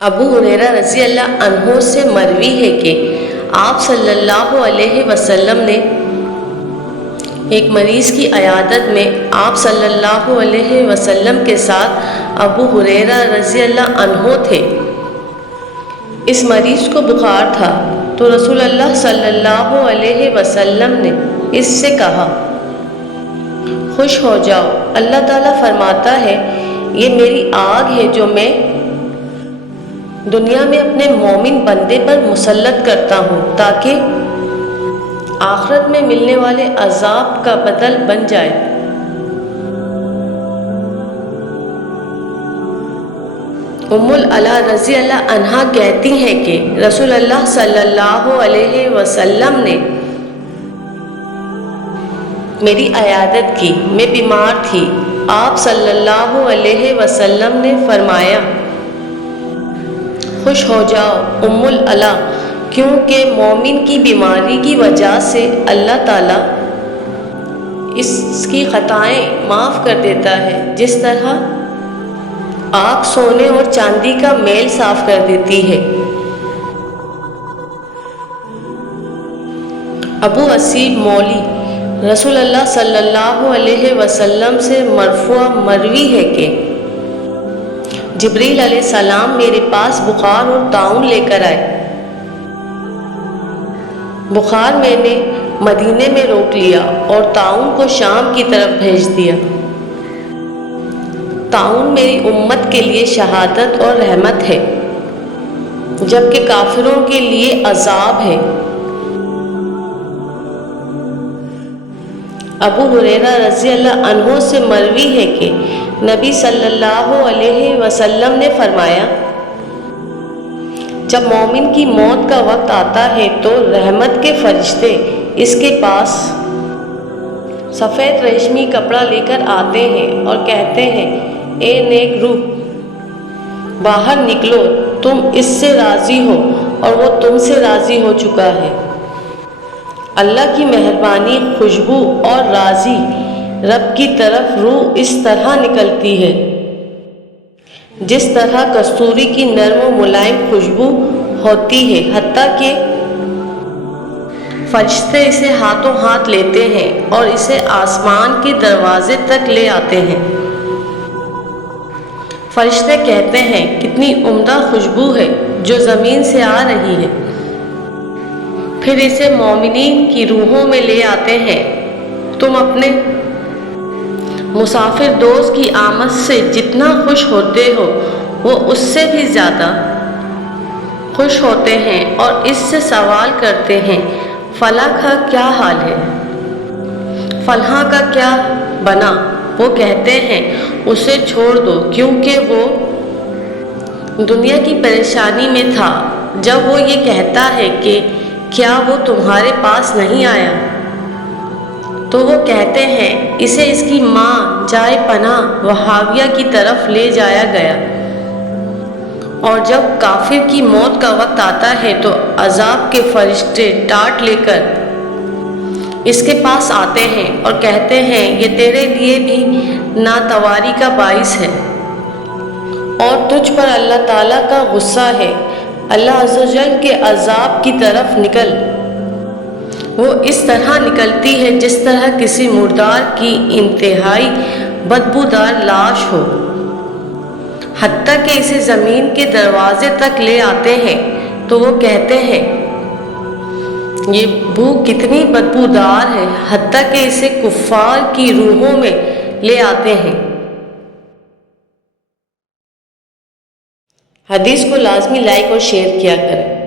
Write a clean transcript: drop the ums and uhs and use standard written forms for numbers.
ابو ہریرہ رضی اللہ عنہ سے مروی ہے کہ آپ صلی اللہ علیہ وسلم نے ایک مریض کی عیادت میں آپ صلی اللہ علیہ وسلم کے ساتھ ابو ہریرہ رضی اللہ عنہ تھے۔ اس مریض کو بخار تھا تو رسول اللہ صلی اللہ علیہ وسلم نے اس سے کہا، خوش ہو جاؤ، اللہ تعالیٰ فرماتا ہے یہ میری آگ ہے جو میں دنیا میں اپنے مومن بندے پر مسلط کرتا ہوں تاکہ آخرت میں ملنے والے عذاب کا بدل بن جائے۔ ام العلا رضی اللہ عنہا کہتی ہیں کہ رسول اللہ صلی اللہ علیہ وسلم نے میری عیادت کی، میں بیمار تھی۔ آپ صلی اللہ علیہ وسلم نے فرمایا، خوش ہو جاؤ ام العلا، کیونکہ مومن کی بیماری کی وجہ سے اللہ تعالیٰ اس کی خطائیں معاف کر دیتا ہے، جس طرح آگ سونے اور چاندی کا میل صاف کر دیتی ہے۔ ابو اسید مولی رسول اللہ صلی اللہ علیہ وسلم سے مرفوع مروی ہے کہ جبریل علیہ السلام میرے پاس بخار اور طاعون لے کر آئے۔ بخار میں نے مدینے میں روک لیا اور طاعون کو شام کی طرف بھیج دیا۔ طاعون میری امت کے لیے شہادت اور رحمت ہے، جبکہ کافروں کے لیے عذاب ہے۔ ابو ہریرہ رضی اللہ عنہ سے مروی ہے کہ نبی صلی اللہ علیہ وسلم نے فرمایا، جب مومن کی موت کا وقت آتا ہے تو رحمت کے فرشتے اس کے پاس سفید ریشمی کپڑا لے کر آتے ہیں اور کہتے ہیں، اے نیک روح، باہر نکلو، تم اس سے راضی ہو اور وہ تم سے راضی ہو چکا ہے۔ اللہ کی مہربانی، خوشبو اور راضی رب کی طرف روح اس طرح نکلتی ہے جس طرح کستوری کی نرم و ملائم خوشبو ہوتی ہے، حتیٰ کہ فرشتے اسے ہاتھوں ہاتھ لیتے ہیں اور اسے آسمان کے دروازے تک لے آتے ہیں۔ فرشتے کہتے ہیں، کتنی عمدہ خوشبو ہے جو زمین سے آ رہی ہے۔ پھر اسے مومنین کی روحوں میں لے آتے ہیں۔ تم اپنے مسافر دوست کی آمد سے جتنا خوش ہوتے ہو وہ اس سے بھی زیادہ خوش ہوتے ہیں اور اس سے سوال کرتے ہیں، فلاں کا کیا حال ہے، فلاں کا کیا بنا؟ وہ کہتے ہیں، اسے چھوڑ دو، کیونکہ وہ دنیا کی پریشانی میں تھا۔ جب وہ یہ کہتا ہے کہ کیا وہ تمہارے پاس نہیں آیا؟ تو وہ کہتے ہیں، اسے اس کی ماں جائے پناہ وہاویہ کی طرف لے جایا گیا۔ اور جب کافر کی موت کا وقت آتا ہے تو عذاب کے فرشتے ٹاٹ لے کر اس کے پاس آتے ہیں اور کہتے ہیں، یہ تیرے لیے بھی ناتواری کا باعث ہے اور تجھ پر اللہ تعالیٰ کا غصہ ہے، اللہ عز و جل کے عذاب کی طرف نکل۔ وہ اس طرح نکلتی ہے جس طرح کسی مردار کی انتہائی بدبودار لاش ہو، حتیٰ کہ اسے زمین کے دروازے تک لے آتے ہیں تو وہ کہتے ہیں، یہ بو کتنی بدبودار ہے، حتیٰ کہ اسے کفار کی روحوں میں لے آتے ہیں۔ حدیث کو لازمی لائک اور شیئر کیا کریں۔